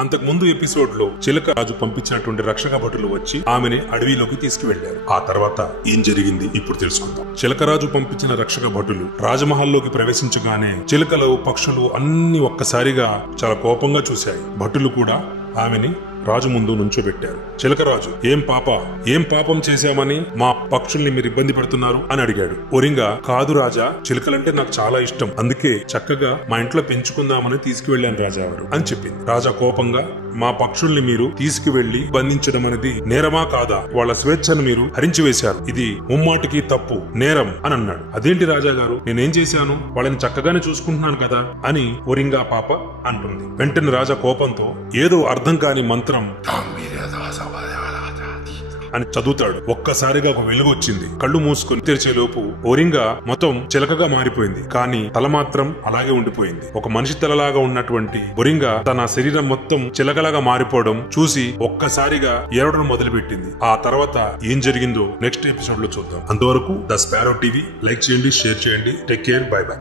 అంతకు ముందు ఎపిసోడ్ లో చిలక రాజు పంపించినటువంటి రక్షక భటులు వచ్చి ఆమెని అడవిలోకి తీసుకువెళ్లారు. ఆ తర్వాత ఏం జరిగింది ఇప్పుడు తెలుసుకుందాం. చిలకరాజు పంపించిన రక్షక భటులు రాజమహల్లోకి ప్రవేశించగానే చిలుకలు పక్షులు అన్ని ఒక్కసారిగా చాలా కోపంగా చూశాయి. భటులు కూడా ఆమెని రాజు ముందు నుంచోబెట్టారు. చిలకరాజు ఏం పాపం చేశామని మా పక్షుల్ని మీరు ఇబ్బంది పెడుతున్నారు అని అడిగాడు. ఒరింగా కాదు రాజా, చిలుకలంటే నాకు చాలా ఇష్టం, అందుకే చక్కగా మా ఇంట్లో పెంచుకుందామని తీసుకువెళ్లాను రాజావారు అని చెప్పింది. రాజా కోపంగా మా పక్షుల్ని మీరు తీసుకువెళ్లి బంధించడం అనేది నేరమా కాదా? వాళ్ళ స్వేచ్ఛను మీరు హరించివేశారు, ఇది ముమ్మాటికి తప్పు, నేరం అని అన్నాడు. అదేంటి రాజా గారు, నేనేం చేశాను? వాళ్ళని చక్కగానే చూసుకుంటున్నాను కదా అని ఒరింగా పాప అంటుంది. వెంటనే రాజా కోపంతో ఏదో అర్థం కాని మంత్రం అని చదువుతాడు. ఒక్కసారిగా ఒక వెలుగు వచ్చింది. కళ్ళు మూసుకుని తెరిచే లోపు ఒరింగా మొత్తం చిలకగా మారిపోయింది. కానీ తల మాత్రం అలాగే ఉండిపోయింది. ఒక మనిషి తలలాగా ఉన్నటువంటి ఒరింగా తన శరీరం మొత్తం చిలకలాగా మారిపోవడం చూసి ఒక్కసారిగా ఏడవడం మొదలుపెట్టింది. ఆ తర్వాత ఏం జరిగిందో నెక్స్ట్ ఎపిసోడ్ లో చూద్దాం. అంతవరకు ద స్పారో టీవీ లైక్ చేయండి, షేర్ చేయండి. Take care, by by.